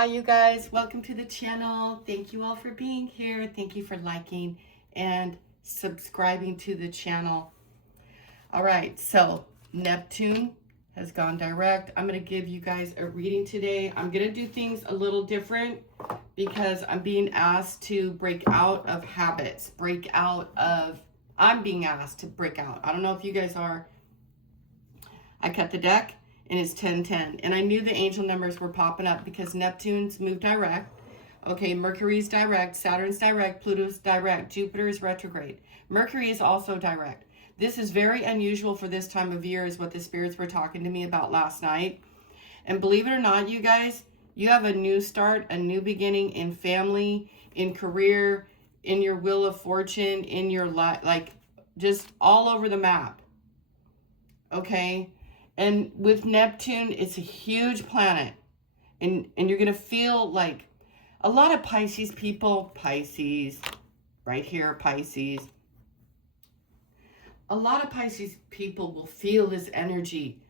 Hi you guys, welcome to the channel. Thank you all for being here. Thank you for liking and subscribing to the channel. All right, so Neptune has gone direct. I'm going to give you guys a reading today. I'm going to do things a little different because I'm being asked to break out of habits, I'm being asked to break out. I don't know if you guys are. I cut the deck and it's 1010. And I knew the angel numbers were popping up because Neptune's moved direct. Okay, Mercury's direct, Saturn's direct, Pluto's direct, Jupiter's retrograde. Mercury is also direct. This is very unusual for this time of year, is what the spirits were talking to me about last night. And believe it or not, you guys, you have a new start, a new beginning in family, in career, in your wheel of fortune, in your life, like just all over the map. Okay? And with Neptune, it's a huge planet. And you're going to feel like a lot of Pisces people, Pisces, right here, Pisces. A lot of Pisces people will feel this energy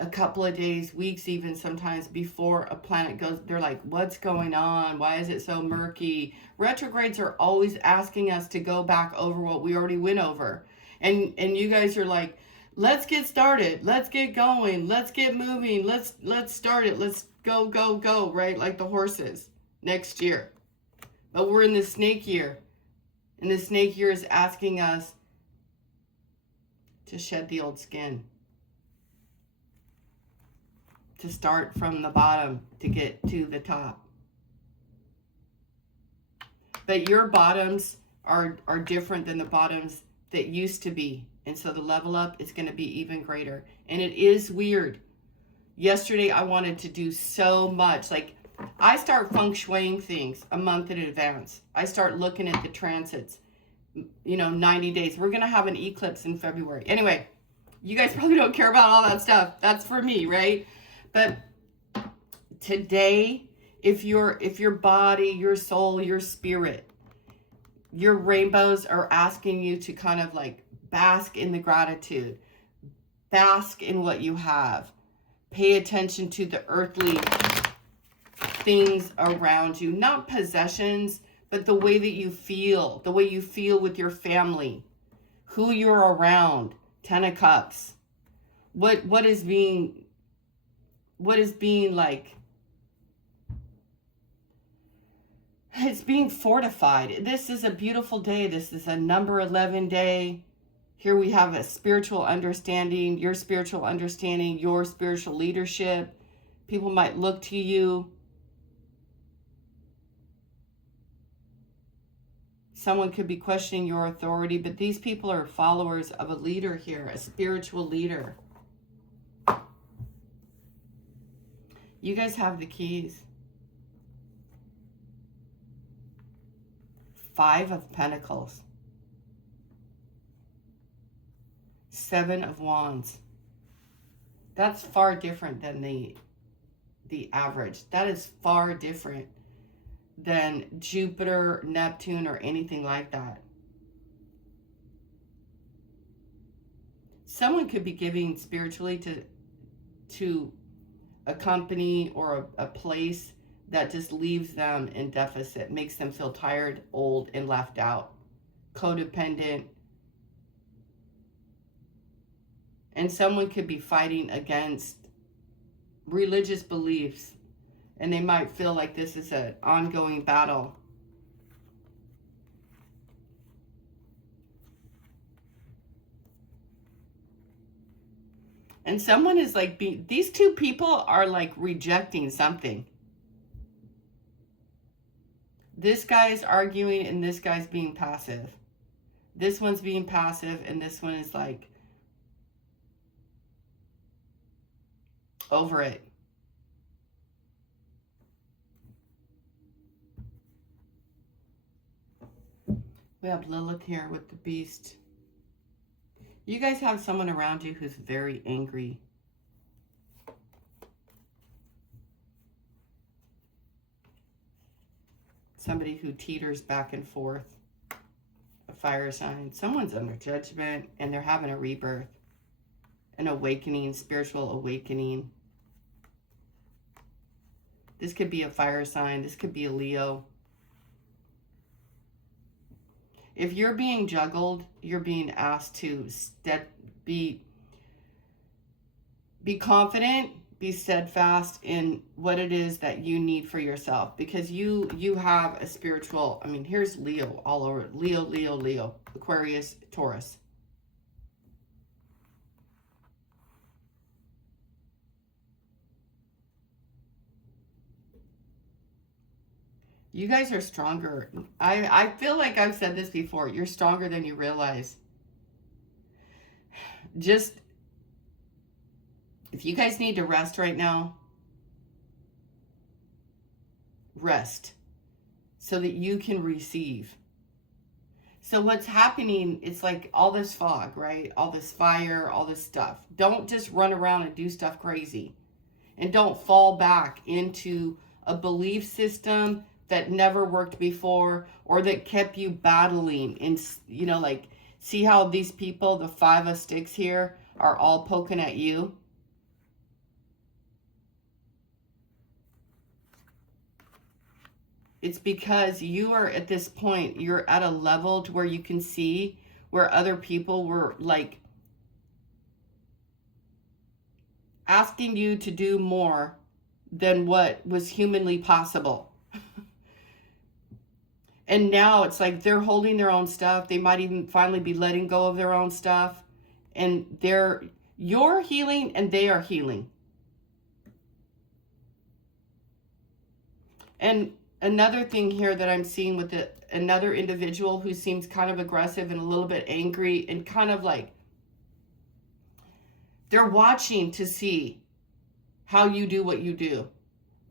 a couple of days, weeks even sometimes before a planet goes. They're like, what's going on? Why is it so murky? Retrogrades are always asking us to go back over what we already went over. And you guys are like, let's get started. Let's get going. Let's get moving. Let's start it. Let's go, right? Like the horses next year. But we're in the snake year. And the snake year is asking us to shed the old skin. To start from the bottom to get to the top. But your bottoms are different than the bottoms that used to be. And so the level up is going to be even greater. And it is weird. Yesterday, I wanted to do so much. Like, I start feng shuiing things a month in advance. I start looking at the transits, 90 days. We're going to have an eclipse in February. Anyway, you guys probably don't care about all that stuff. That's for me, right? But today, if your body, your soul, your spirit, your rainbows are asking you to kind of like bask in the gratitude, bask in what you have, pay attention to the earthly things around you, not possessions, but the way that you feel, the way you feel with your family, who you're around. 10 of Cups. What is being like, it's being fortified. This is a beautiful day. This is a number 11 day. Here we have a spiritual understanding, your spiritual understanding, your spiritual leadership. People might look to you. Someone could be questioning your authority, but these people are followers of a leader here, a spiritual leader. You guys have the keys. 5 of Pentacles. 7 of Wands. That's far different than the average. That is far different than Jupiter, Neptune, or anything like that. Someone could be giving spiritually to a company or a place that just leaves them in deficit, makes them feel tired, old, and left out, codependent. And someone could be fighting against religious beliefs, and they might feel like this is an ongoing battle. And someone is like, these two people are like rejecting something. This guy is arguing and this guy's being passive. This one's being passive and this one is like over it. We have Lilith here with the Beast. You guys have someone around you who's very angry. Somebody who teeters back and forth. A fire sign. Someone's under judgment and they're having a rebirth. An awakening, spiritual awakening. This could be a fire sign. This could be a Leo. If you're being juggled, you're being asked to be confident, be steadfast in what it is that you need for yourself, because you have a spiritual, I mean, here's Leo all over. Leo, Leo, Leo, Aquarius, Taurus. You guys are stronger. I feel like I've said this before. You're stronger than you realize. Just, if you guys need to rest right now, rest so that you can receive. So what's happening, it's like all this fog, right? All this fire, all this stuff. Don't just run around and do stuff crazy. And don't fall back into a belief system that never worked before, or that kept you battling. And, you know, like, see how these people, the 5 of Sticks here, are all poking at you? It's because you are at this point, you're at a level to where you can see where other people were like asking you to do more than what was humanly possible. And now it's like they're holding their own stuff. They might even finally be letting go of their own stuff. And you're healing and they are healing. And another thing here that I'm seeing with another individual who seems kind of aggressive and a little bit angry and kind of like they're watching to see how you do what you do.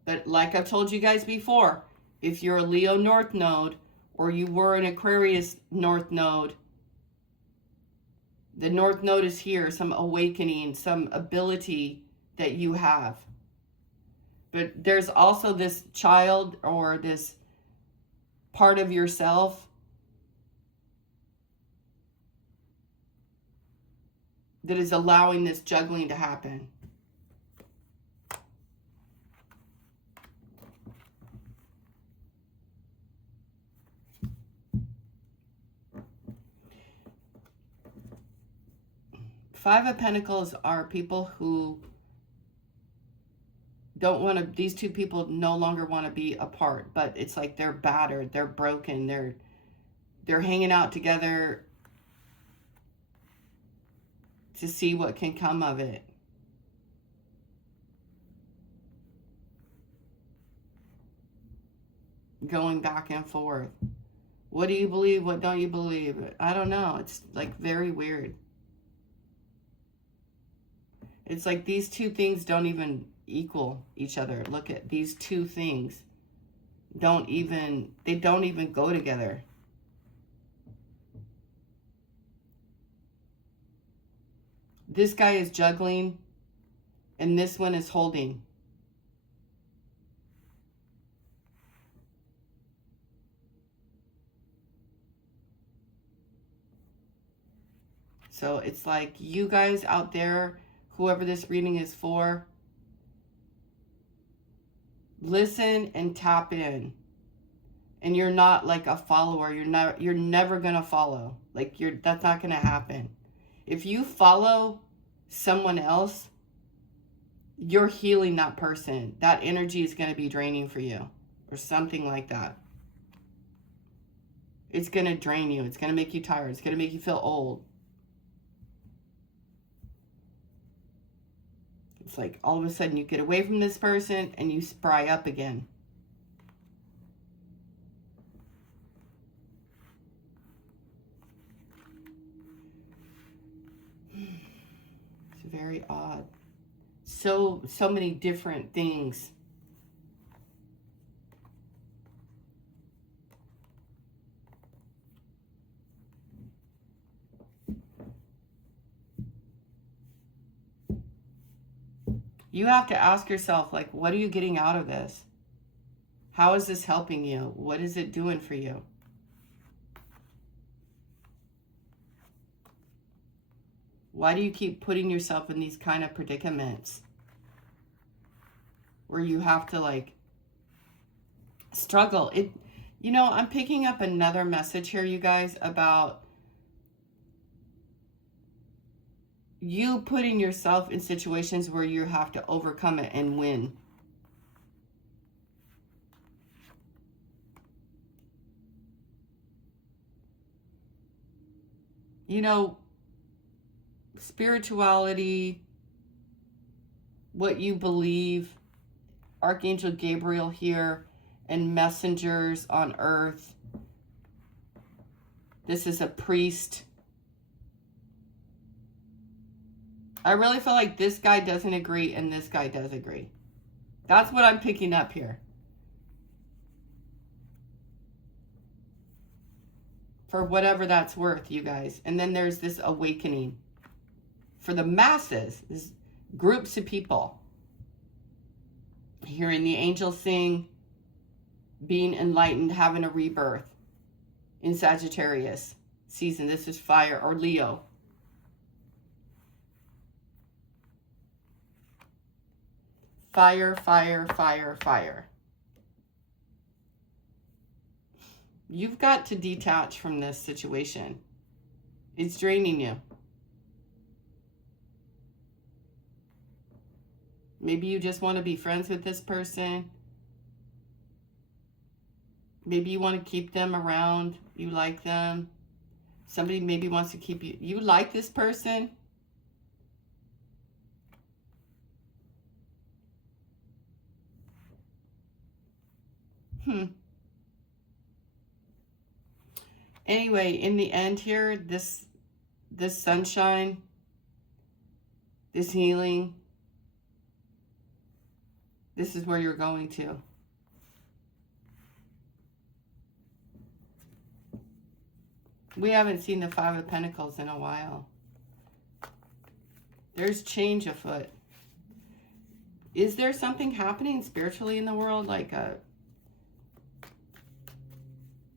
But like I've told you guys before, if you're a Leo North Node or you were an Aquarius North Node, the North Node is here, some awakening, some ability that you have. But there's also this child or this part of yourself that is allowing this juggling to happen. Five of Pentacles are people who don't want to, these two people no longer want to be apart, but it's like they're battered, they're broken, they're hanging out together to see what can come of it. Going back and forth. What do you believe? What don't you believe? I don't know. It's like very weird. It's like these two things don't even equal each other. Look at these two things. They don't even go together. This guy is juggling and this one is holding. So it's like you guys out there, whoever this reading is for, listen and tap in. And you're not like a follower. You're never gonna follow. Like that's not gonna happen. If you follow someone else, you're healing that person. That energy is gonna be draining for you, or something like that. It's gonna drain you. It's gonna make you tired. It's gonna make you feel old. It's like all of a sudden you get away from this person and you spry up again. It's very odd. So many different things. You have to ask yourself, like, what are you getting out of this? How is this helping you? What is it doing for you? Why do you keep putting yourself in these kind of predicaments where you have to, like, struggle. You know, I'm picking up another message here, you guys, about you putting yourself in situations where you have to overcome it and win. You know, spirituality, what you believe, Archangel Gabriel here, and messengers on earth. This is a priest. I really feel like this guy doesn't agree and this guy does agree. That's what I'm picking up here. For whatever that's worth, you guys. And then there's this awakening for the masses, this groups of people. Hearing the angels sing, being enlightened, having a rebirth in Sagittarius season. This is fire, or Leo. Fire, fire, fire, fire. You've got to detach from this situation. It's draining you. Maybe you just want to be friends with this person. Maybe you want to keep them around. You like them. Somebody maybe wants to keep you. You like this person. Anyway, in the end here, this sunshine, this healing, this is where you're going to. We haven't seen the Five of Pentacles in a while. There's change afoot. Is there something happening spiritually in the world, like a,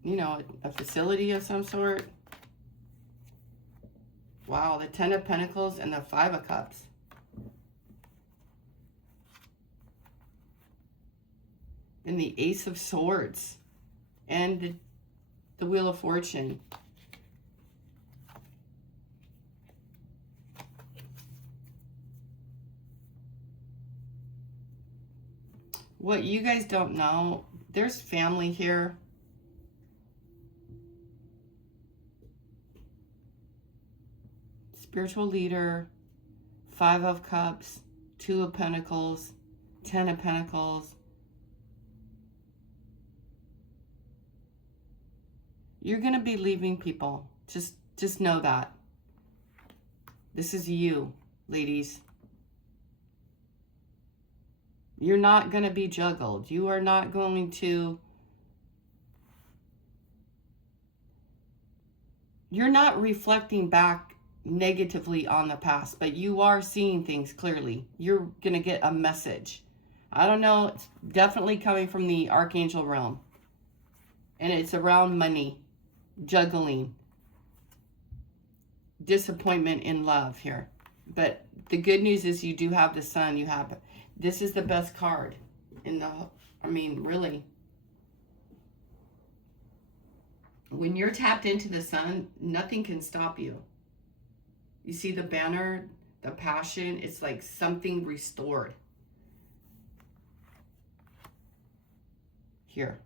you know, a facility of some sort? Wow, the Ten of Pentacles and the Five of Cups. And the Ace of Swords. And the Wheel of Fortune. What you guys don't know, there's family here. Spiritual leader, Five of Cups, Two of Pentacles, Ten of Pentacles. You're going to be leaving people. Just know that. This is you, ladies. You're not going to be juggled. You are not going to... You're not reflecting back negatively on the past, but you are seeing things clearly. You're going to get a message. I don't know. It's definitely coming from the Archangel realm. And it's around money, juggling, disappointment in love here. But the good news is you do have the Sun. You have... This is the best card in the... I mean, really. When you're tapped into the Sun, nothing can stop you. You see the banner, the passion, it's like something restored. Here.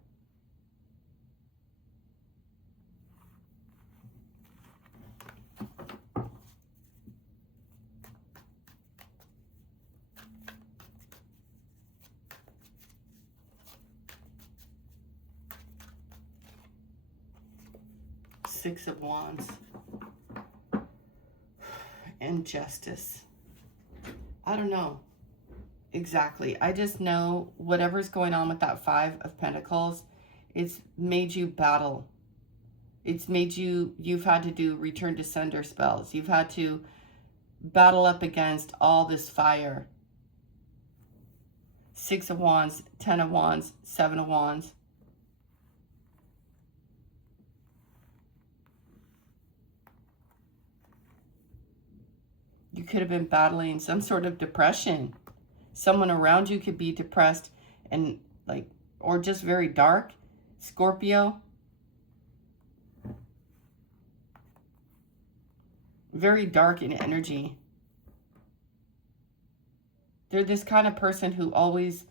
Six of Wands. And Justice. I don't know exactly. I just know whatever's going on with that Five of Pentacles, it's made you battle. It's made you, you've had to do return to sender spells. You've had to battle up against all this fire. Six of Wands, Ten of Wands, Seven of Wands. You could have been battling some sort of depression. Someone around you could be depressed and like or just very dark. Scorpio. Very dark in energy. They're this kind of person who always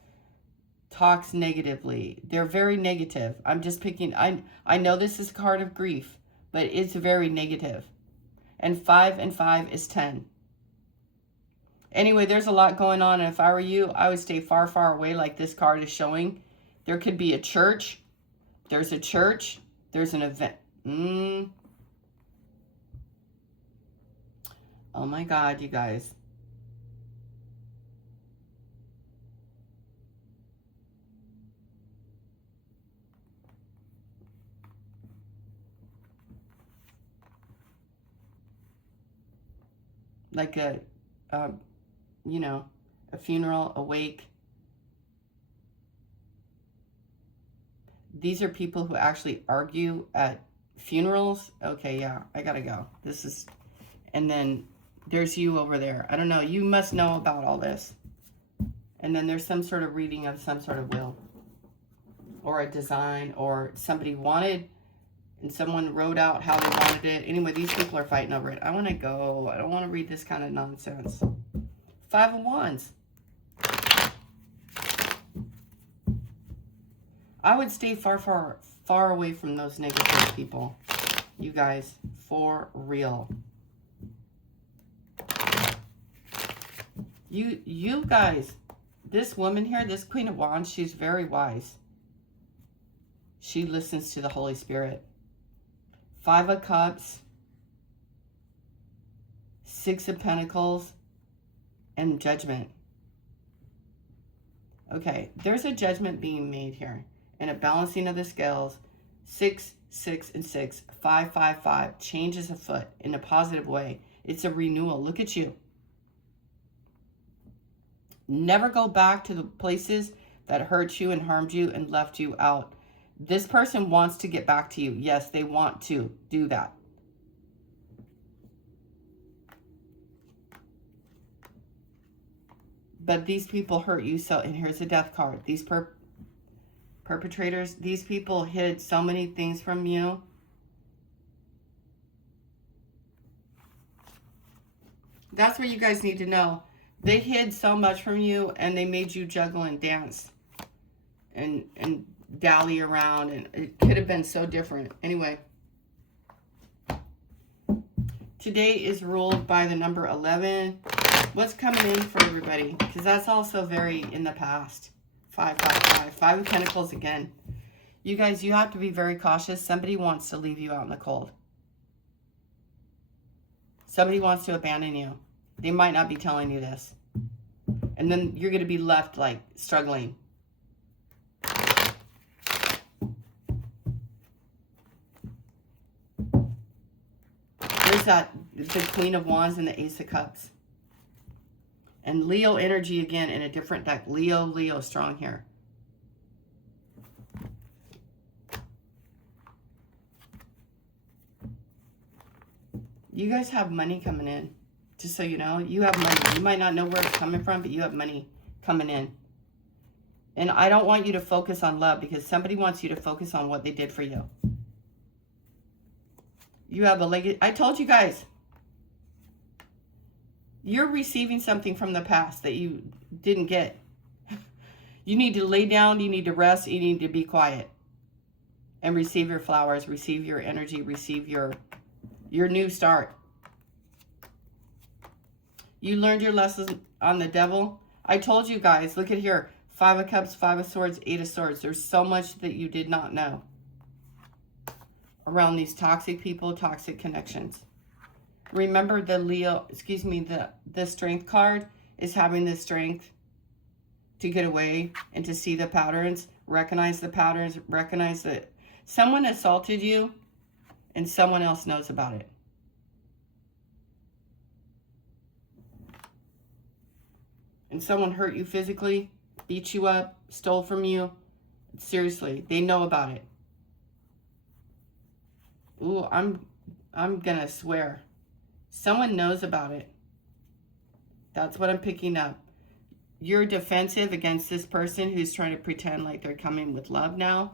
talks negatively. They're very negative. I'm just picking, I know this is a card of grief, but it's very negative. And 5 and 5 is 10. Anyway, there's a lot going on, and if I were you, I would stay far, far away like this card is showing. There could be a church. There's a church. There's an event. Oh my God, you guys. Like a, you know, a funeral, a wake. These are people who actually argue at funerals. Okay, yeah, I gotta go. This is, and then there's you over there. I don't know. You must know about all this. And then there's some sort of reading of some sort of will or a design, or somebody wanted and someone wrote out how they wanted it. Anyway, these people are fighting over it. I want to go. I don't want to read this kind of nonsense. 5 of Wands. I would stay far, far, far away from those negative people. You guys, for real. You guys, this woman here, this Queen of Wands, she's very wise. She listens to the Holy Spirit. 5 of Cups, 6 of Pentacles, and Judgment. Okay, there's a judgment being made here and a balancing of the scales. 6, 6, and 6. 5, 5, 5. Change is afoot in a positive way. It's a renewal. Look at you. Never go back to the places that hurt you and harmed you and left you out. This person wants to get back to you. Yes, they want to do that. But these people hurt you so, and here's a death card. These perpetrators, these people hid so many things from you. That's what you guys need to know. They hid so much from you, and they made you juggle and dance and dally around, and it could have been so different. Anyway, today is ruled by the number 11. What's coming in for everybody? Because that's also very in the past. 5, 5, 5. 5 of Pentacles again. You guys, you have to be very cautious. Somebody wants to leave you out in the cold. Somebody wants to abandon you. They might not be telling you this. And then you're going to be left like struggling. There's that, the Queen of Wands and the Ace of Cups. And Leo energy again in a different deck. Leo strong here. You guys have money coming in. Just so you know, you have money. You might not know where it's coming from, but you have money coming in. And I don't want you to focus on love, because somebody wants you to focus on what they did for you. You have a legacy. I told you guys, you're receiving something from the past that you didn't get. You need to lay down, you need to rest, you need to be quiet. And receive your flowers, receive your energy, receive your new start. You learned your lesson on the devil. I told you guys, look at here. 5 of Cups, 5 of Swords, 8 of Swords. There's so much that you did not know around these toxic people, toxic connections. Remember the Leo, excuse me, the Strength card is having the strength to get away and to see the patterns, recognize the patterns, recognize that someone assaulted you and someone else knows about it. And someone hurt you physically, beat you up, stole from you. Seriously, they know about it. Ooh, I'm gonna swear. Someone knows about it. That's what I'm picking up. you're defensive against this person who's trying to pretend like they're coming with love now.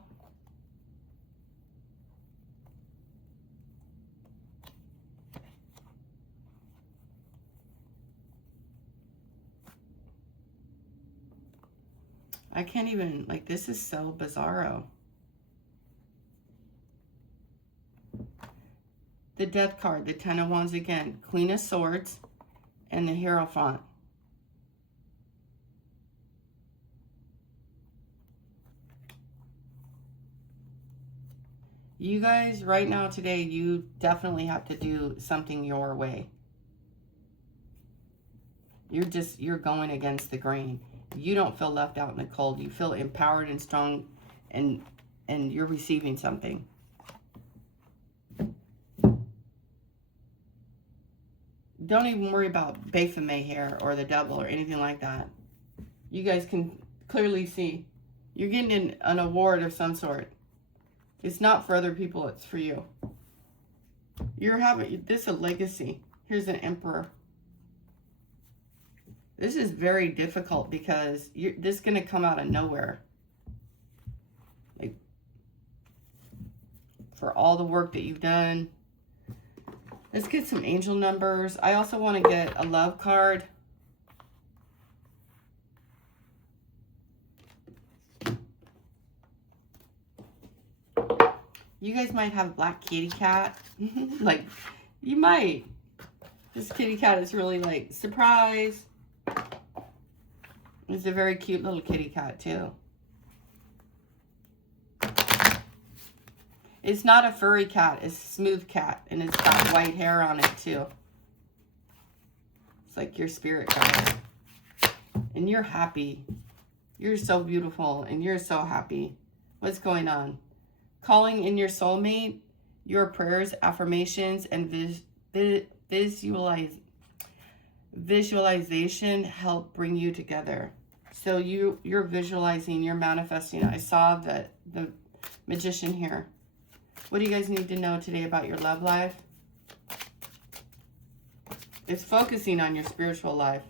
I can't even, like, this is so bizarro. The Death card, the Ten of Wands again, Queen of Swords, and the Hierophant. You guys, right now, today, you definitely have to do something your way. You're going against the grain. You don't feel left out in the cold. You feel empowered and strong, and you're receiving something. Don't even worry about Baphomet here or the devil or anything like that. You guys can clearly see you're getting an award of some sort. It's not for other people, it's for you. You're having this a legacy. Here's an Emperor. This is very difficult because this is going to come out of nowhere. Like, for all the work that you've done. Let's get some angel numbers. I also want to get a love card. You guys might have a black kitty cat. Like, you might. This kitty cat is really like, surprise. It's a very cute little kitty cat too. It's not a furry cat, it's a smooth cat. And it's got white hair on it too. It's like your spirit guide. And you're happy. You're so beautiful and you're so happy. What's going on? Calling in your soulmate, your prayers, affirmations, and visualization help bring you together. So you're visualizing, you're manifesting. I saw the Magician here. What do you guys need to know today about your love life? It's focusing on your spiritual life.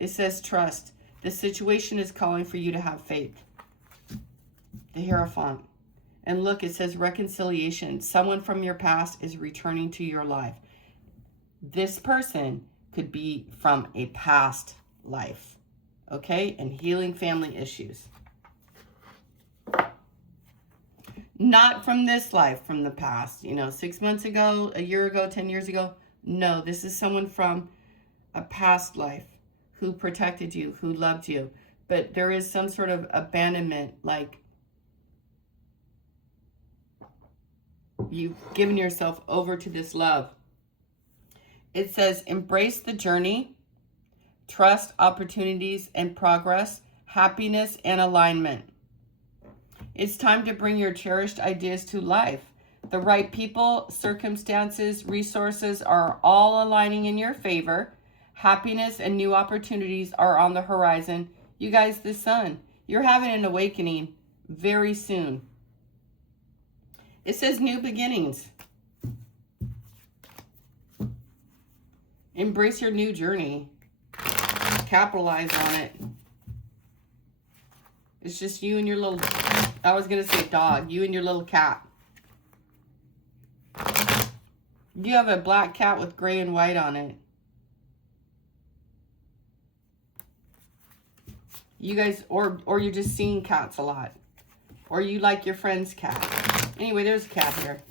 It says trust. The situation is calling for you to have faith. The Hierophant. And look, it says reconciliation. Someone from your past is returning to your life. This person could be from a past life. Okay? And healing family issues. Not from this life, from the past. You know, 6 months ago, a year ago, 10 years ago. No, this is someone from a past life who protected you, who loved you. But there is some sort of abandonment, like you've given yourself over to this love. It says, embrace the journey, trust opportunities and progress, happiness and alignment. It's time to bring your cherished ideas to life. The right people, circumstances, resources are all aligning in your favor. Happiness and new opportunities are on the horizon. You guys, the sun, you're having an awakening very soon. It says new beginnings. Embrace your new journey. Capitalize on it. It's just you and your little, I was going to say dog, you and your little cat. You have a black cat with gray and white on it. You guys, or you're just seeing cats a lot. Or you like your friend's cat. Anyway, there's a cat here.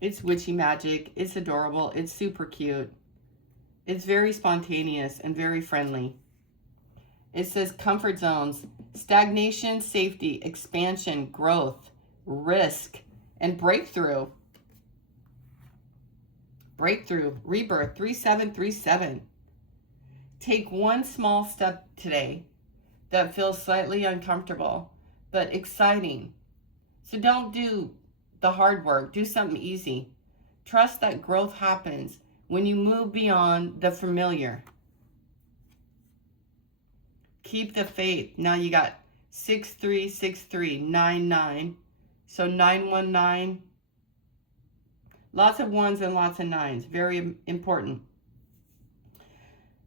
It's witchy magic. It's adorable. It's super cute. It's very spontaneous and very friendly. It says comfort zones, stagnation, safety, expansion, growth, risk, and breakthrough. Breakthrough, rebirth, 3737. Take one small step today that feels slightly uncomfortable, but exciting. So don't do the hard work. Do something easy. Trust that growth happens when you move beyond the familiar. Keep the faith. Now you got 636399. So 919. Lots of ones and lots of nines. Very important.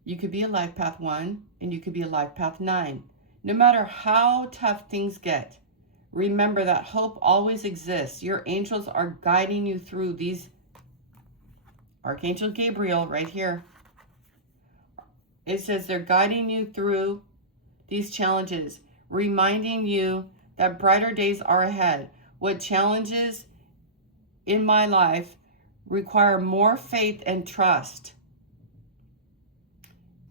You could be a life path 1 and you could be a life path 9. No matter how tough things get, remember that hope always exists. Your angels are guiding you through these. Archangel Gabriel right here. It says they're guiding you through these challenges, reminding you that brighter days are ahead. What challenges in my life require more faith and trust.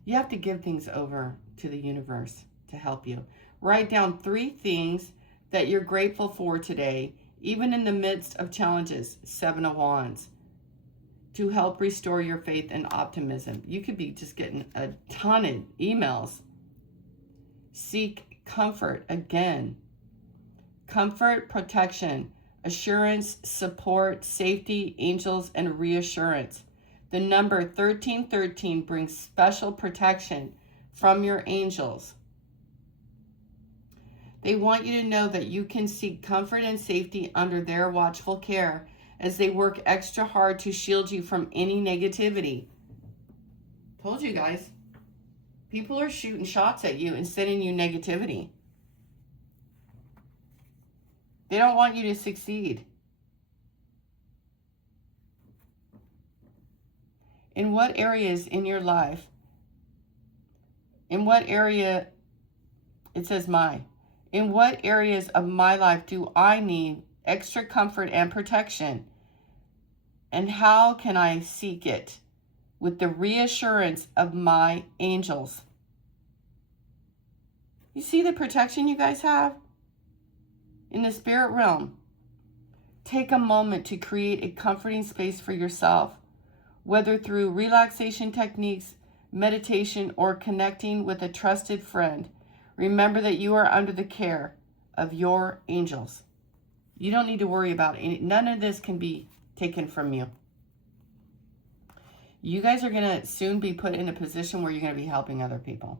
You have to give things over to the universe to help you. Write down 3 things that you're grateful for today, even in the midst of challenges. 7 of Wands. To help restore your faith and optimism. You could be just getting a ton of emails. Seek comfort again. Comfort, protection, assurance, support, safety, angels, and reassurance. The number 1313 brings special protection from your angels. They want you to know that you can seek comfort and safety under their watchful care as they work extra hard to shield you from any negativity. Told you guys. People are shooting shots at you and sending you negativity. They don't want you to succeed. In what areas in your life, in what area, it says in what areas of my life do I need extra comfort and protection? And how can I seek it? With the reassurance of my angels. You see the protection you guys have? In the spirit realm. Take a moment to create a comforting space for yourself, whether through relaxation techniques, meditation, or connecting with a trusted friend. Remember that you are under the care of your angels. You don't need to worry about it. None of this can be taken from you. You guys are going to soon be put in a position where you're going to be helping other people.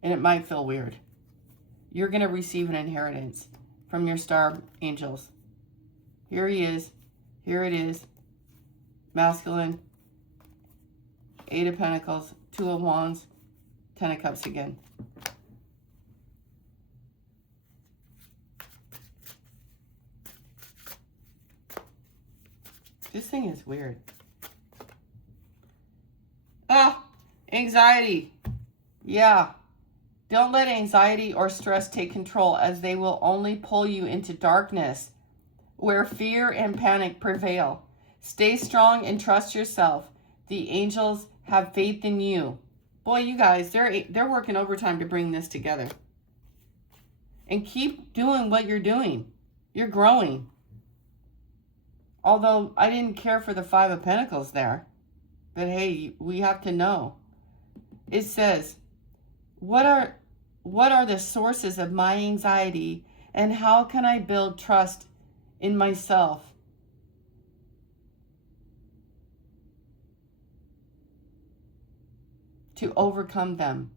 And it might feel weird. You're going to receive an inheritance from your star angels. Here he is. Here it is. Masculine. 8 of Pentacles. 2 of Wands. 10 of Cups again. This thing is weird. Anxiety. Yeah. Don't let anxiety or stress take control, as they will only pull you into darkness where fear and panic prevail. Stay strong and trust yourself. The angels have faith in you. Boy, you guys, they're working overtime to bring this together. And keep doing what you're doing. You're growing. Although I didn't care for the 5 of Pentacles there. But hey, we have to know. It says, what are the sources of my anxiety, and how can I build trust in myself? To overcome them.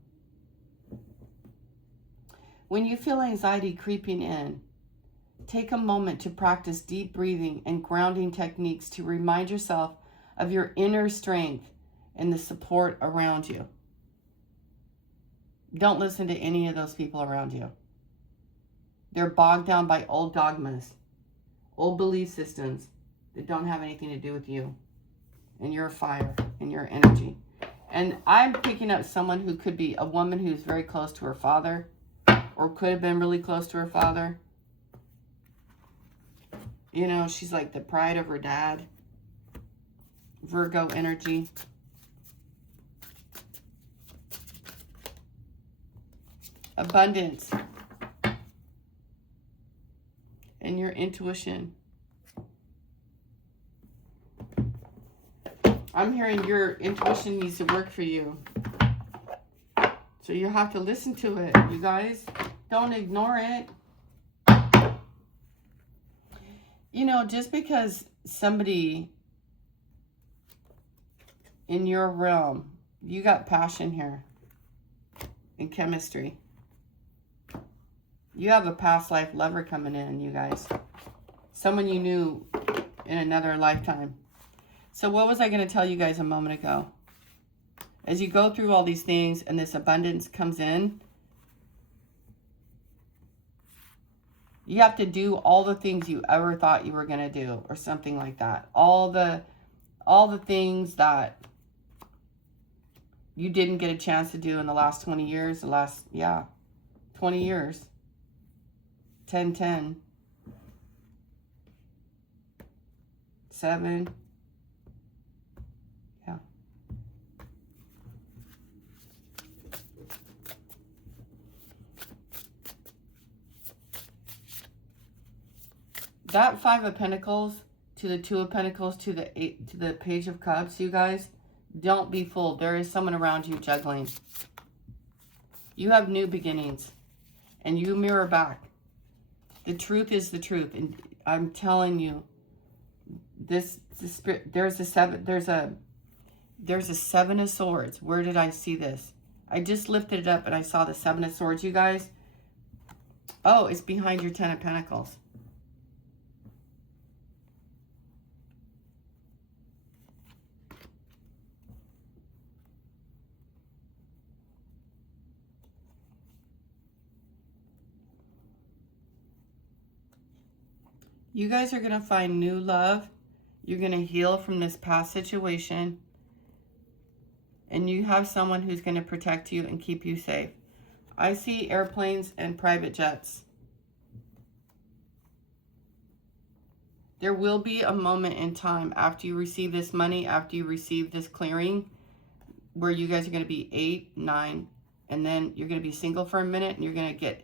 When you feel anxiety creeping in, take a moment to practice deep breathing and grounding techniques to remind yourself of your inner strength and the support around you. Don't listen to any of those people around you. They're bogged down by old dogmas, old belief systems that don't have anything to do with you and your fire and your energy. And I'm picking up someone who could be a woman who's very close to her father, or could have been really close to her father. You know, she's like the pride of her dad. Virgo energy. Abundance. And your intuition. I'm hearing your intuition needs to work for you. So you have to listen to it, you guys. Don't ignore it. You know, just because somebody in your realm, you got passion here and chemistry. You have a past life lover coming in, you guys. Someone you knew in another lifetime. So what was I going to tell you guys a moment ago? As you go through all these things and this abundance comes in, you have to do all the things you ever thought you were going to do, or something like that. All the things that you didn't get a chance to do in the last 20 years, 20 years. 10, 10. 7. Yeah. That 5 of Pentacles to the 2 of Pentacles to the 8 to the Page of Cups, you guys, don't be fooled. There is someone around you juggling. You have new beginnings, and you mirror back. The truth is the truth, and I'm telling you, there's a 7 of Swords. Where did I see this? I just lifted it up and I saw the 7 of Swords, you guys. Oh, it's behind your 10 of Pentacles. You guys are going to find new love. You're going to heal from this past situation. And you have someone who's going to protect you and keep you safe. I see airplanes and private jets. There will be a moment in time after you receive this money, after you receive this clearing, where you guys are going to be 8, 9, and then you're going to be single for a minute, and you're going to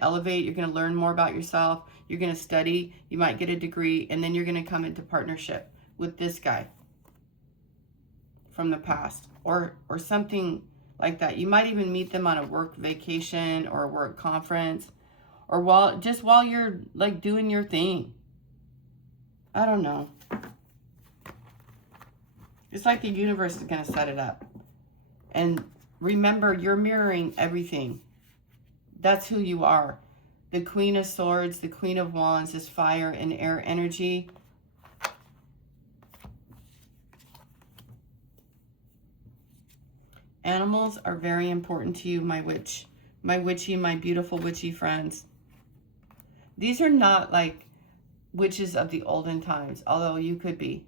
elevate, you're going to learn more about yourself, you're going to study, you might get a degree, and then you're going to come into partnership with this guy from the past, or something like that. You might even meet them on a work vacation or a work conference, or while you're like doing your thing. I don't know. It's like the universe is going to set it up. And remember, you're mirroring everything. That's who you are. The Queen of Swords, the Queen of Wands is fire and air energy. Animals are very important to you, my beautiful witchy friends. These are not like witches of the olden times, although you could be.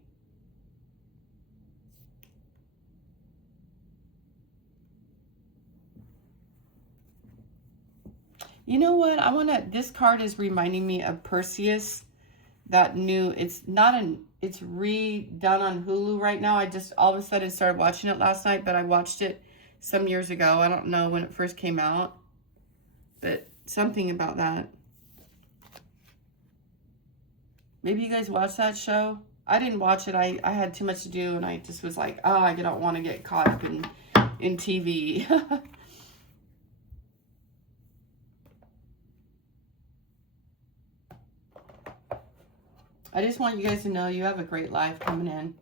You know what? This card is reminding me of Perseus, that new, it's redone on Hulu right now. I just all of a sudden started watching it last night, but I watched it some years ago. I don't know when it first came out, but something about that. Maybe you guys watched that show? I didn't watch it. I had too much to do, and I just was like, oh, I don't want to get caught up in TV. I just want you guys to know you have a great life coming in.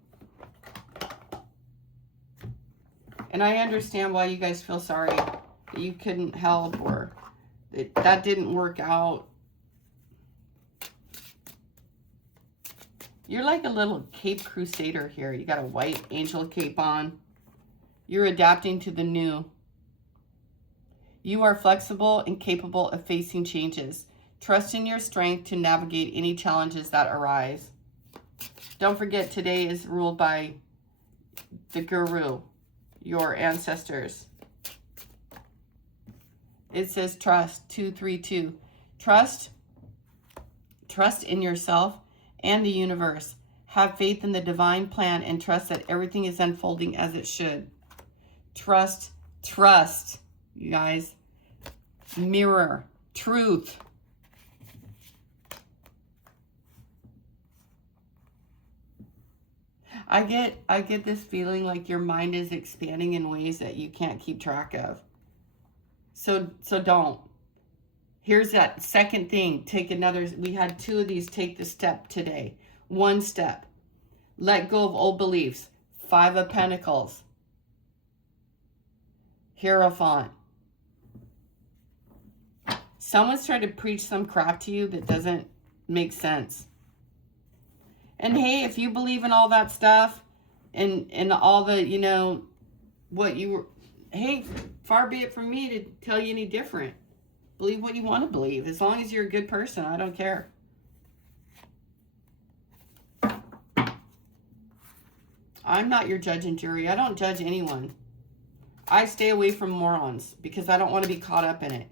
And I understand why you guys feel sorry that you couldn't help, or that didn't work out. You're like a little Cape Crusader here. You got a white angel cape on. You're adapting to the new. You are flexible and capable of facing changes. Trust in your strength to navigate any challenges that arise. Don't forget, today is ruled by the Guru, your ancestors. It says trust, 232. Trust in yourself and the universe. Have faith in the divine plan and trust that everything is unfolding as it should. Trust, you guys. Mirror, truth. I get this feeling like your mind is expanding in ways that you can't keep track of. So don't. Here's that second thing. Take another. We had 2 of these. Take the step today. 1 step. Let go of old beliefs. 5 of Pentacles. Hierophant. Someone's trying to preach some crap to you that doesn't make sense. And hey, if you believe in all that stuff and all the, what you were. Hey, far be it from me to tell you any different. Believe what you want to believe. As long as you're a good person, I don't care. I'm not your judge and jury. I don't judge anyone. I stay away from morons because I don't want to be caught up in it.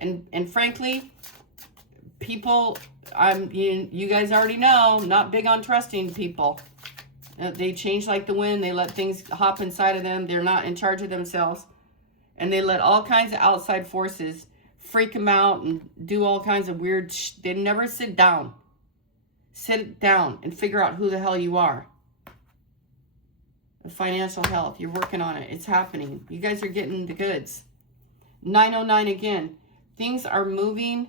And frankly, people, you guys already know, not big on trusting people. They change like the wind. They let things hop inside of them. They're not in charge of themselves. And they let all kinds of outside forces freak them out and do all kinds of weird they never sit down. Sit down and figure out who the hell you are. Financial health, you're working on it. It's happening. You guys are getting the goods. 909 again. Things are moving.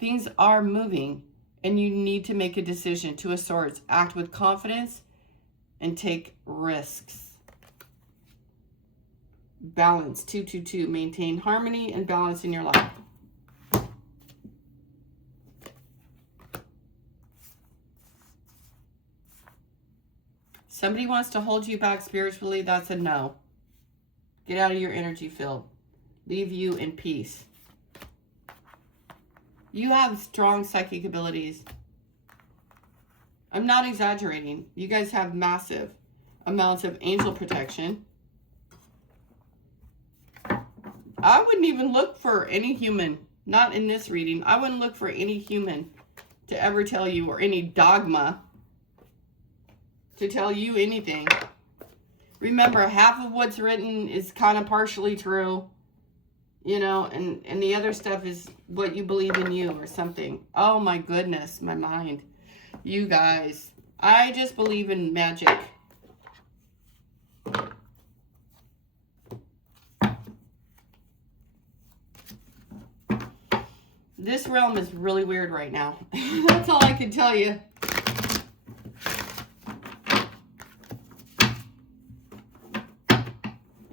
Things are moving. And you need to make a decision. Two of Swords. Act with confidence and take risks. Balance. 222. Maintain harmony and balance in your life. Somebody wants to hold you back spiritually. That's a no. Get out of your energy field. Leave you in peace. You have strong psychic abilities. I'm not exaggerating. You guys have massive amounts of angel protection. I wouldn't even look for any human, not in this reading. I wouldn't look for any human to ever tell you, or any dogma to tell you anything. Remember, half of what's written is kind of partially true, you know, and the other stuff is what you believe in you or something. Oh my goodness, my mind. You guys, I just believe in magic. This realm is really weird right now. That's all I can tell you.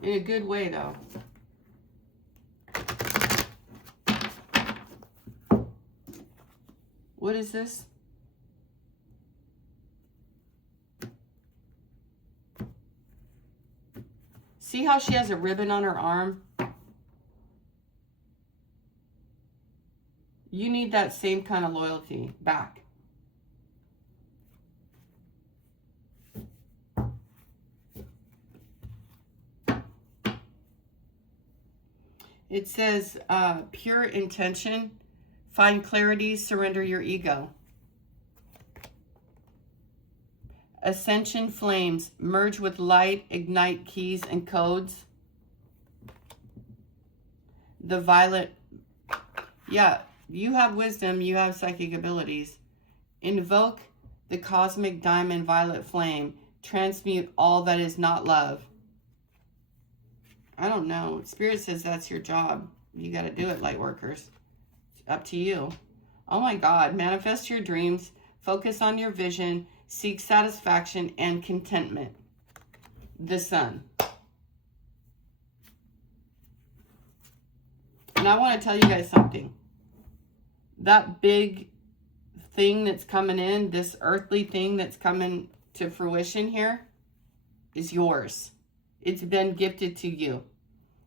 In a good way, though. What is this? See how she has a ribbon on her arm? You need that same kind of loyalty back. It says, pure intention, find clarity, surrender your ego. Ascension flames, merge with light, ignite keys and codes. The violet, yeah, you have wisdom, you have psychic abilities. Invoke the cosmic diamond violet flame, transmute all that is not love. I don't know. Spirit says that's your job. You got to do it, light workers. It's up to you. Oh my God. Manifest your dreams. Focus on your vision. Seek satisfaction and contentment. The Sun. And I want to tell you guys something. That big thing that's coming in, this earthly thing that's coming to fruition here, is yours. It's been gifted to you.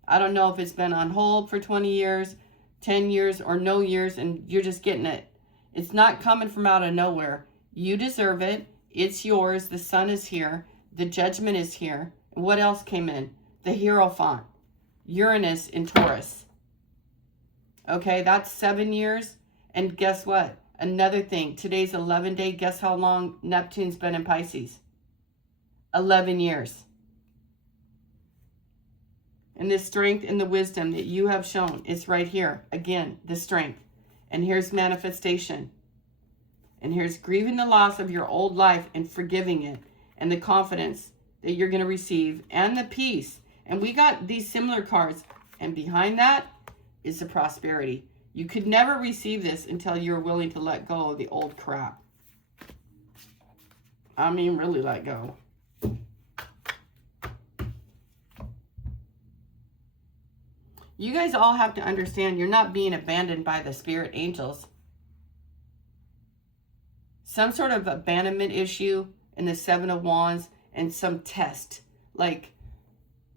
I don't know if it's been on hold for 20 years, 10 years, or no years, and you're just getting it. It's not coming from out of nowhere. You deserve it. It's yours. The Sun is here. The Judgment is here. And what else came in? The Hierophant. Uranus in Taurus. Okay, that's 7 years. And guess what? Another thing. Today's 11 day. Guess how long Neptune's been in Pisces? 11 years. And the strength and the wisdom that you have shown is right here. Again, the strength. And here's manifestation. And here's grieving the loss of your old life and forgiving it. And the confidence that you're going to receive. And the peace. And we got these similar cards. And behind that is the prosperity. You could never receive this until you're willing to let go of the old crap. I mean, really let go. You guys all have to understand you're not being abandoned by the spirit angels. Some sort of abandonment issue in the Seven of Wands and some test. Like,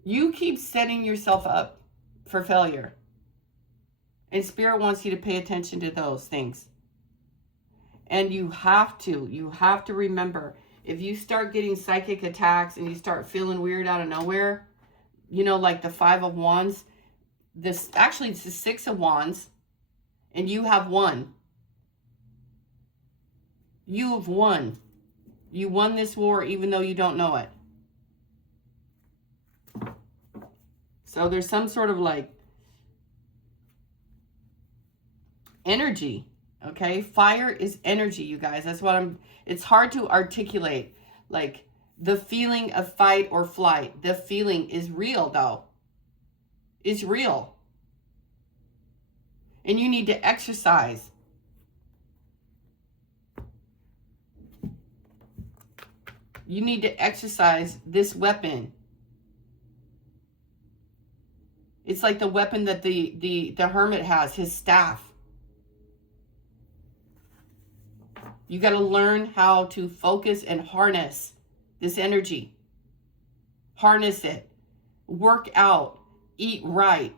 you keep setting yourself up for failure. And Spirit wants you to pay attention to those things. And you have to remember, if you start getting psychic attacks and you start feeling weird out of nowhere, you know, like the Five of Wands, actually it's the Six of Wands, and you have won. You have won. You won this war even though you don't know it. So there's some sort of like energy, okay? Fire is energy, you guys. That's what it's hard to articulate. Like, the feeling of fight or flight. The feeling is real, though. It's real. And you need to exercise. You need to exercise this weapon. It's like the weapon that the hermit has, his staff. You got to learn how to focus and harness this energy. Harness it. Work out. Eat right.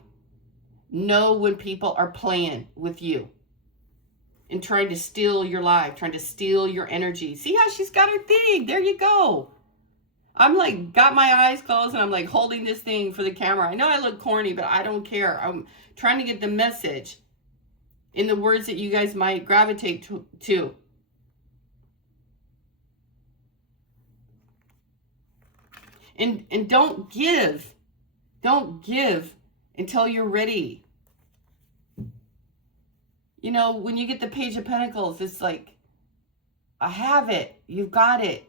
Know when people are playing with you and trying to steal your life, trying to steal your energy. See how she's got her thing? There you go. I'm like, got my eyes closed and I'm like holding this thing for the camera. I know I look corny, but I don't care. I'm trying to get the message in the words that you guys might gravitate to. And don't give until you're ready. You know, when you get the Page of Pentacles, it's like, I have it. You've got it.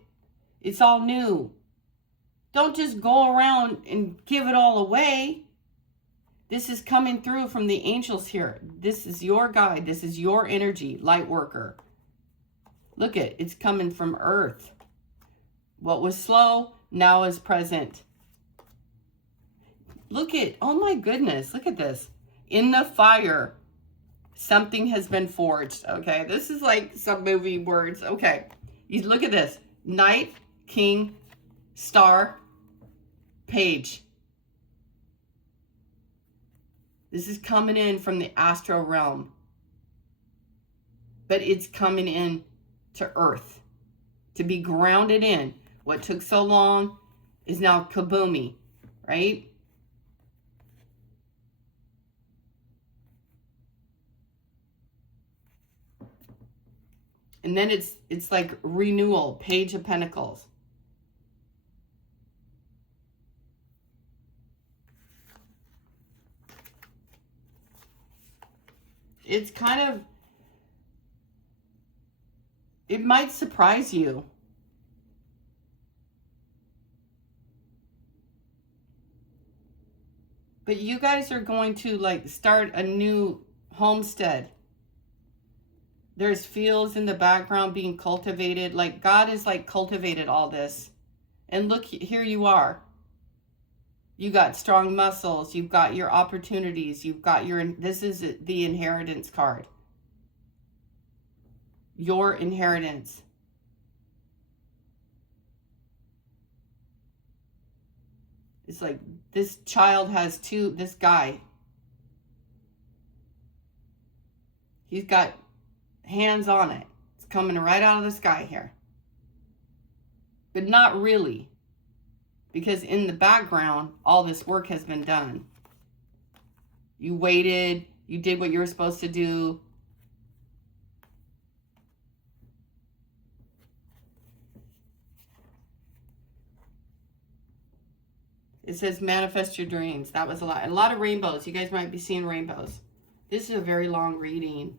It's all new. Don't just go around and give it all away. This is coming through from the angels here. This is your guide. This is your energy, light worker. Look at, it's coming from Earth. What was slow now is present. Look at, oh my goodness, look at this. In the fire, something has been forged. Okay, this is like some movie words. Okay, you look at this. Knight, King, Star, Page. This is coming in from the astral realm. But it's coming in to Earth. To be grounded in. What took so long is now kaboomy, right? And then it's like renewal, Page of Pentacles. It's kind of, it might surprise you. But you guys are going to like start a new homestead. There's fields in the background being cultivated. Like God has like cultivated all this. And look, here you are. You got strong muscles. You've got your opportunities. You've got your, this is the inheritance card. Your inheritance. It's like this child has this guy. He's got hands on it. It's coming right out of the sky here. But not really. Because in the background, all this work has been done. You waited. You did what you were supposed to do. It says manifest your dreams. That was a lot of rainbows. You guys might be seeing rainbows. This is a very long reading.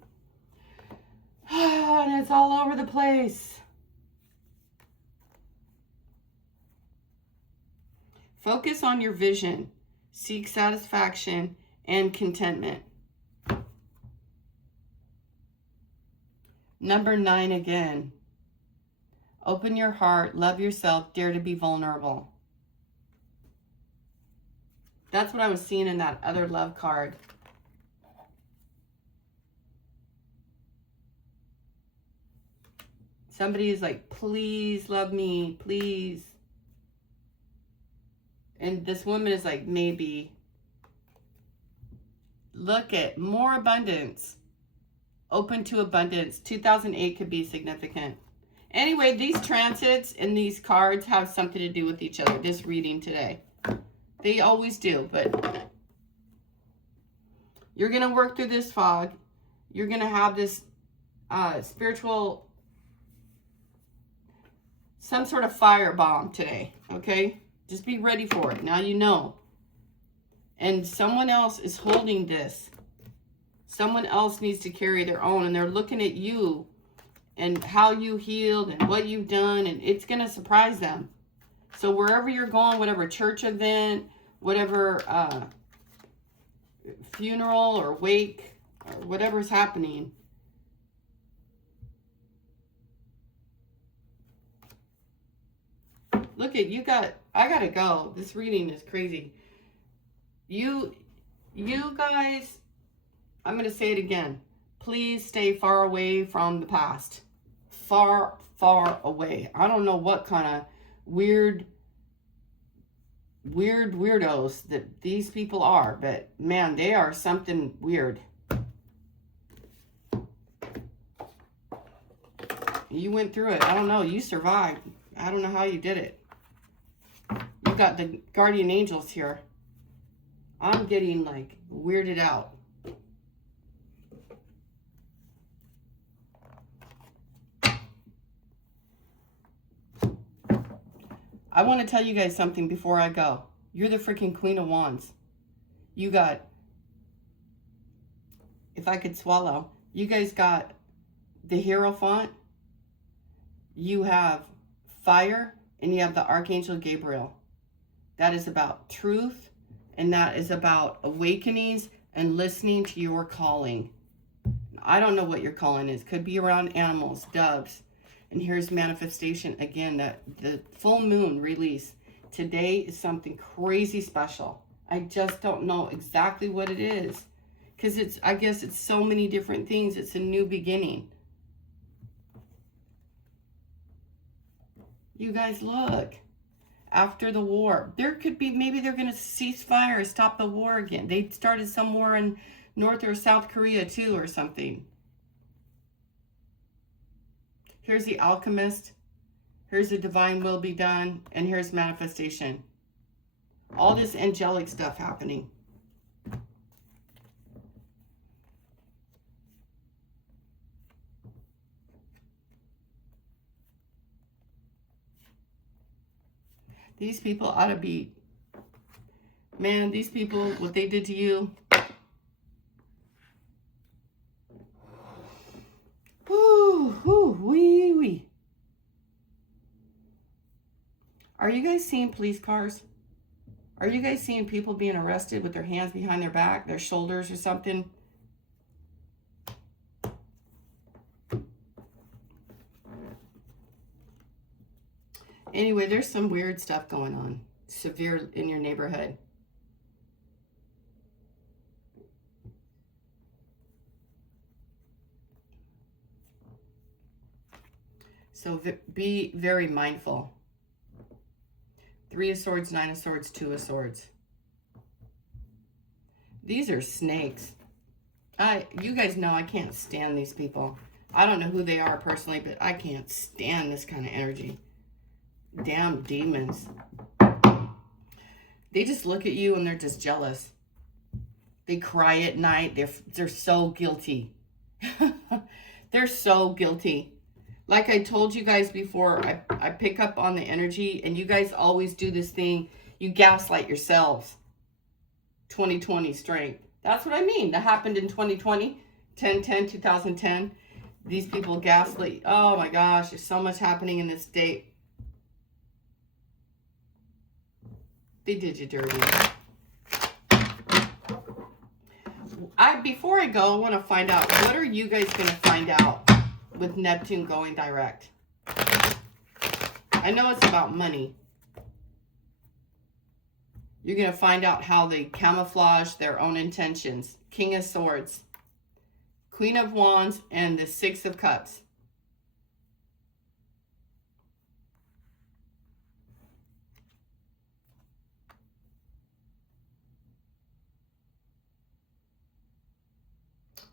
And it's all over the place. Focus on your vision. Seek satisfaction and contentment. Number 9 again. Open your heart, love yourself, dare to be vulnerable. That's what I was seeing in that other love card. Somebody is like, please love me, please. And this woman is like, maybe. Look at more abundance. Open to abundance. 2008 could be significant. Anyway, these transits and these cards have something to do with each other. This reading today. They always do, but you're going to work through this fog. You're going to have this spiritual, some sort of firebomb today, okay? Just be ready for it. Now you know. And someone else is holding this. Someone else needs to carry their own, and they're looking at you and how you healed and what you've done, and it's going to surprise them. So wherever you're going, whatever church event, whatever funeral or wake or whatever's happening, look at you got, I gotta go. This reading is crazy. You guys, I'm gonna say it again. Please stay far away from the past. Far, far away. I don't know what kind of weirdos that these people are, but man, they are something weird. You went through it. I don't know. You survived. I don't know how you did it. You got the guardian angels here. I'm getting like weirded out. I want to tell you guys something before I go. You're the freaking Queen of Wands. You got, if I could swallow, you guys got the Hierophant. You have fire, and you have the Archangel Gabriel. That is about truth, and that is about awakenings and listening to your calling. I don't know what your calling is. Could be around animals, doves. And here's manifestation again, that the full moon release today is something crazy special. I just don't know exactly what it is, because it's, I guess it's so many different things. It's a new beginning. You guys, look, after the war, there could be, maybe they're going to cease fire, stop the war again. They started some war in North or South Korea too, or something. Here's the Alchemist. Here's the divine will be done. And here's manifestation. All this angelic stuff happening. These people ought to be, man, these people, what they did to you. Wee. Are you guys seeing police cars? Are you guys seeing people being arrested with their hands behind their back, their shoulders or something? Anyway, there's some weird stuff going on, severe in your neighborhood. So be very mindful. 3 of Swords, 9 of Swords, 2 of Swords. These are snakes. You guys know I can't stand these people. I don't know who they are personally, but I can't stand this kind of energy. Damn demons. They just look at you and they're just jealous. They cry at night. They're so guilty. They're so guilty. Like I told you guys before, I pick up on the energy, and you guys always do this thing. You gaslight yourselves. 2020 strength. That's what I mean. That happened in 2020, 2010. These people gaslight. Oh my gosh, there's so much happening in this state. They did you dirty. Before I go, I want to find out, what are you guys going to find out with Neptune going direct? I know it's about money. You're going to find out how they camouflage their own intentions. King of Swords, Queen of Wands, and the 6 of Cups.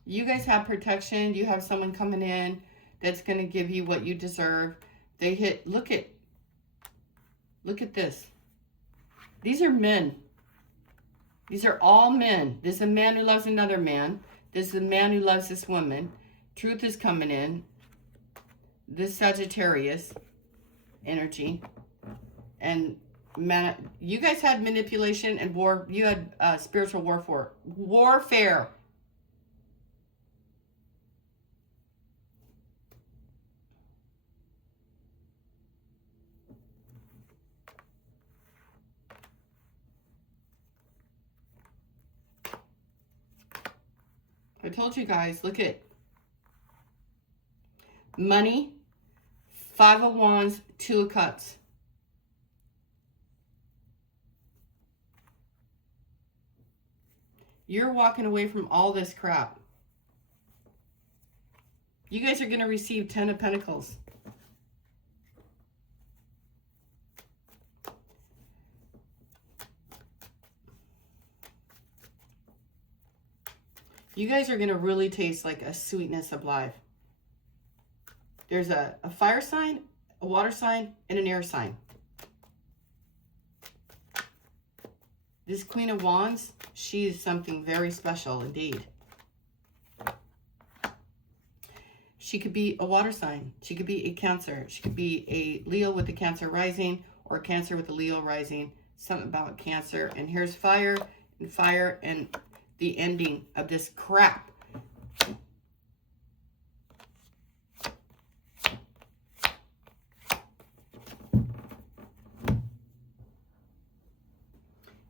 You guys have protection. You have someone coming in that's going to give you what you deserve. They hit, look at this. These are men. These are all men. This is a man who loves another man. This is a man who loves this woman. Truth is coming in. This Sagittarius energy. And you guys had manipulation and war. You had spiritual warfare. I told you guys, look at money, 5 of Wands, 2 of Cups. You're walking away from all this crap. You guys are going to receive 10 of Pentacles. You guys are going to really taste like a sweetness of life. There's a fire sign, a water sign, and an air sign. This Queen of Wands, she is something very special indeed. She could be a water sign. She could be a Cancer. She could be a Leo with a Cancer rising or a Cancer with a Leo rising. Something about Cancer. And here's fire and the ending of this crap.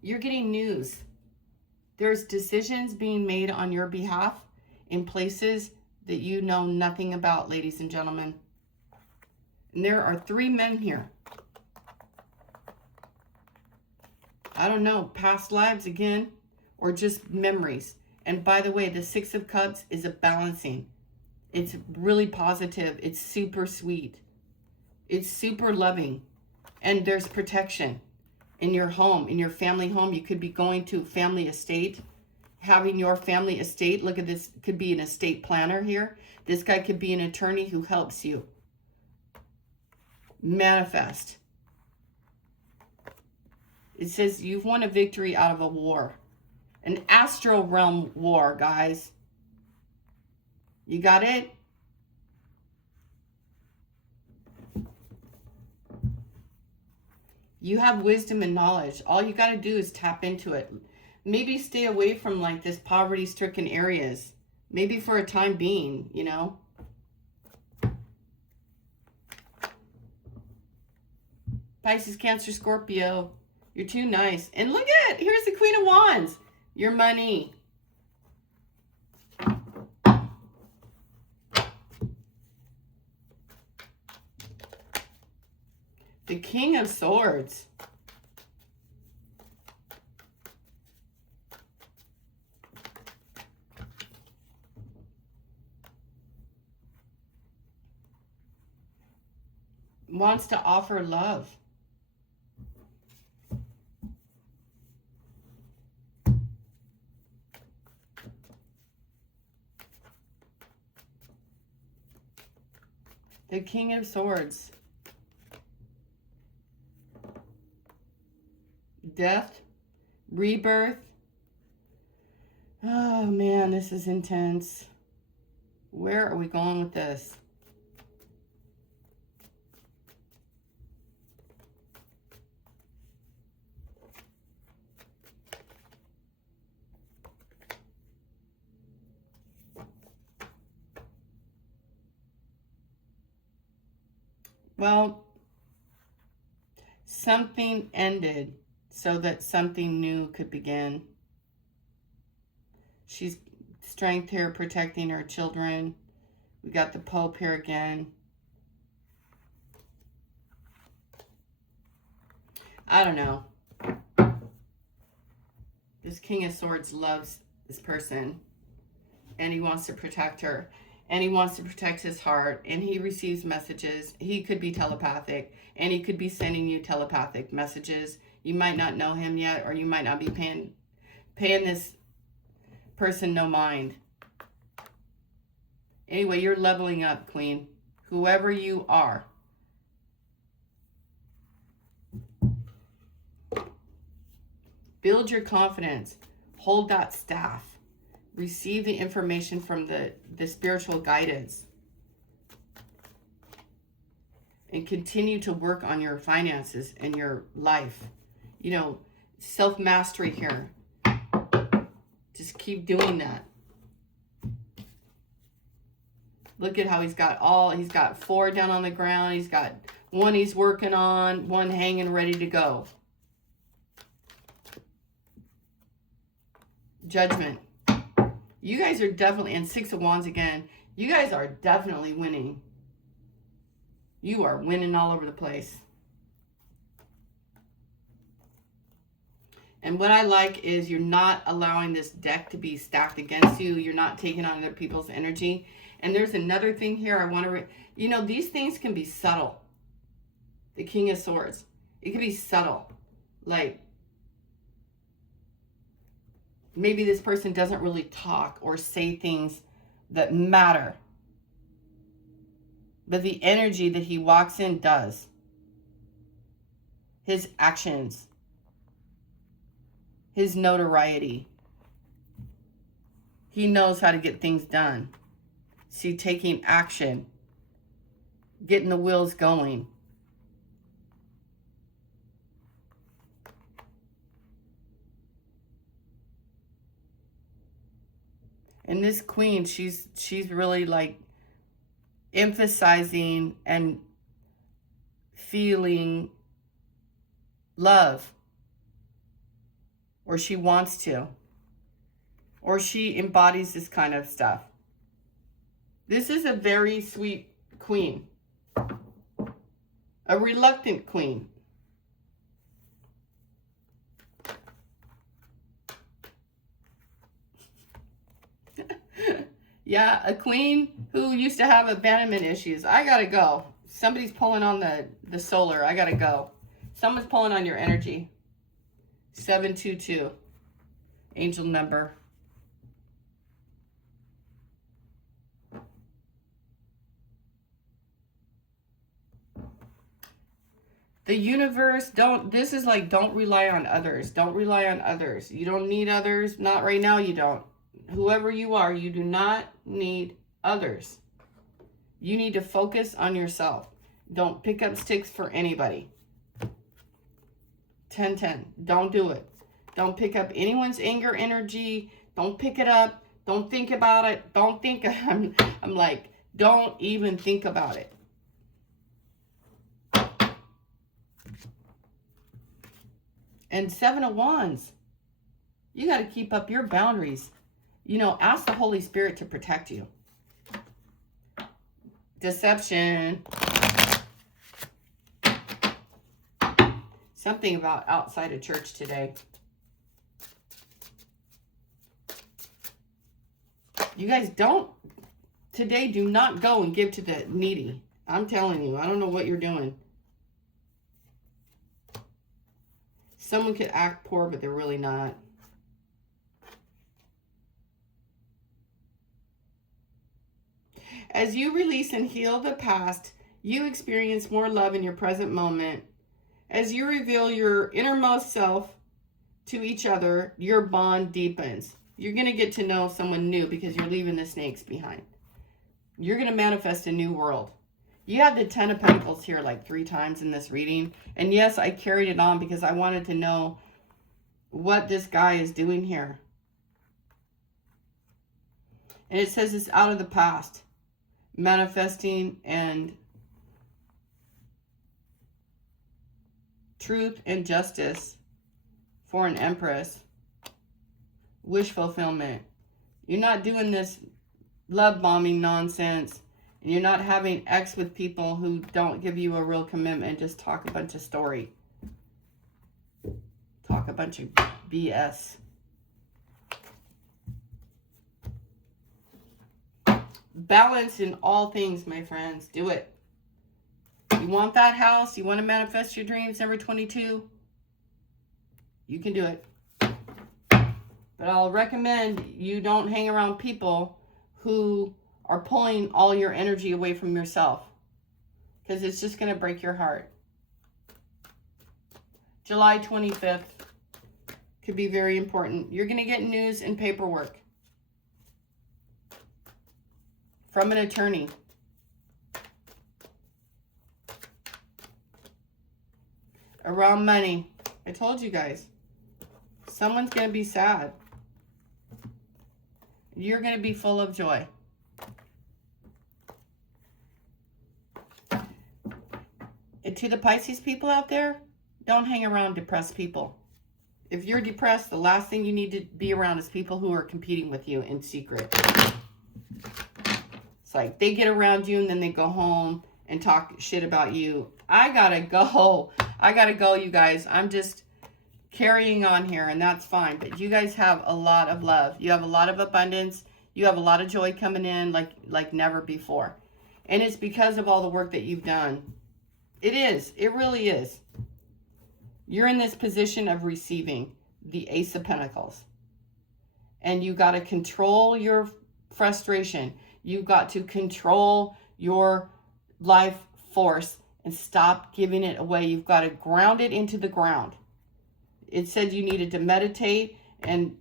You're getting news. There's decisions being made on your behalf in places that you know nothing about, ladies and gentlemen. And there are 3 men here. I don't know, past lives again, or just memories. And by the way, the 6 of Cups is a balancing. It's really positive. It's super sweet. It's super loving. And there's protection in your home, in your family home. You could be going to family estate, having your family estate. Look at this, could be an estate planner here. This guy could be an attorney who helps you manifest. It says you've won a victory out of a war. An astral realm war, guys. You got it? You have wisdom and knowledge. All you got to do is tap into it. Maybe stay away from like this poverty-stricken areas. Maybe for a time being, you know. Pisces, Cancer, Scorpio. You're too nice. And look at, here's the Queen of Wands. Your money. The King of Swords. Wants to offer love. The King of Swords. Death. Rebirth. Oh man, this is intense. Where are we going with this? Well, something ended so that something new could begin. She's strength here, protecting her children. We got the Pope here again. I don't know. This King of Swords loves this person, and he wants to protect her. And he wants to protect his heart, and he receives messages. He could be telepathic, and he could be sending you telepathic messages. You might not know him yet, or you might not be paying this person no mind. Anyway, you're leveling up, Queen. Whoever you are. Build your confidence. Hold that staff. Receive the information from the spiritual guidance. And continue to work on your finances and your life. You know, self-mastery here. Just keep doing that. Look at how he's got 4 down on the ground. He's got 1 he's working on, 1 hanging ready to go. Judgment. You guys are definitely, and 6 of Wands again, you guys are definitely winning. You are winning all over the place. And what I like is you're not allowing this deck to be stacked against you. You're not taking on other people's energy. And there's another thing here I want to, you know, these things can be subtle. The King of Swords. It can be subtle. Like, maybe this person doesn't really talk or say things that matter. But the energy that he walks in does. His actions. His notoriety. He knows how to get things done. See, taking action. Getting the wheels going. And this queen, she's really like emphasizing and feeling love. Or she wants to. Or she embodies this kind of stuff. This is a very sweet queen. A reluctant queen. Yeah, a queen who used to have abandonment issues. I gotta go. Somebody's pulling on the solar. I gotta go. Someone's pulling on your energy. 722. Angel number. The universe, this is like, don't rely on others. Don't rely on others. You don't need others. Not right now, you don't. Whoever you are, you do not need others. You need to focus on yourself. Don't pick up sticks for anybody. 10-10. Don't do it. Don't pick up anyone's anger energy. Don't pick it up. Don't think about it. Don't think. I'm like, don't even think about it. And 7 of Wands. You got to keep up your boundaries. You know, ask the Holy Spirit to protect you. Deception. Something about outside of church today. You guys today do not go and give to the needy. I'm telling you, I don't know what you're doing. Someone could act poor, but they're really not. As you release and heal the past, you experience more love in your present moment. As you reveal your innermost self to each other, your bond deepens. You're going to get to know someone new because you're leaving the snakes behind. You're going to manifest a new world. You have the 10 of Pentacles here like 3 times in this reading. And yes, I carried it on because I wanted to know what this guy is doing here. And it says it's out of the past. Manifesting and truth and justice for an Empress. Wish fulfillment. You're not doing this love bombing nonsense. And you're not having X with people who don't give you a real commitment. Just talk a bunch of story. Talk a bunch of BS. Balance in all things, my friends. Do it. You want that house? You want to manifest your dreams, number 22? You can do it. But I'll recommend you don't hang around people who are pulling all your energy away from yourself, because it's just going to break your heart. July 25th could be very important. You're going to get news and paperwork from an attorney. Around money. I told you guys. Someone's going to be sad. You're going to be full of joy. And to the Pisces people out there, don't hang around depressed people. If you're depressed, the last thing you need to be around is people who are competing with you in secret. It's like they get around you and then they go home and talk shit about you. I gotta go, you guys. I'm just carrying on here, and that's fine. But you guys have a lot of love. You have a lot of abundance. You have a lot of joy coming in like never before. And it's because of all the work that you've done. It is. It really is. You're in this position of receiving the Ace of Pentacles. And you got to control your frustration. You've got to control your life force and stop giving it away. You've got to ground it into the ground. It said you needed to meditate, and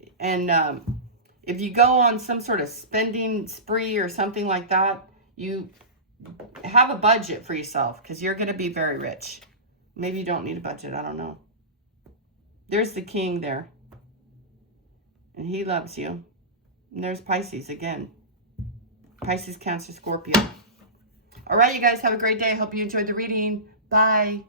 if you go on some sort of spending spree or something like that, you have a budget for yourself, because you're going to be very rich. Maybe you don't need a budget. I don't know. There's the King there. And he loves you. And there's Pisces again. Pisces, Cancer, Scorpio. All right, you guys have a great day. I hope you enjoyed the reading. Bye.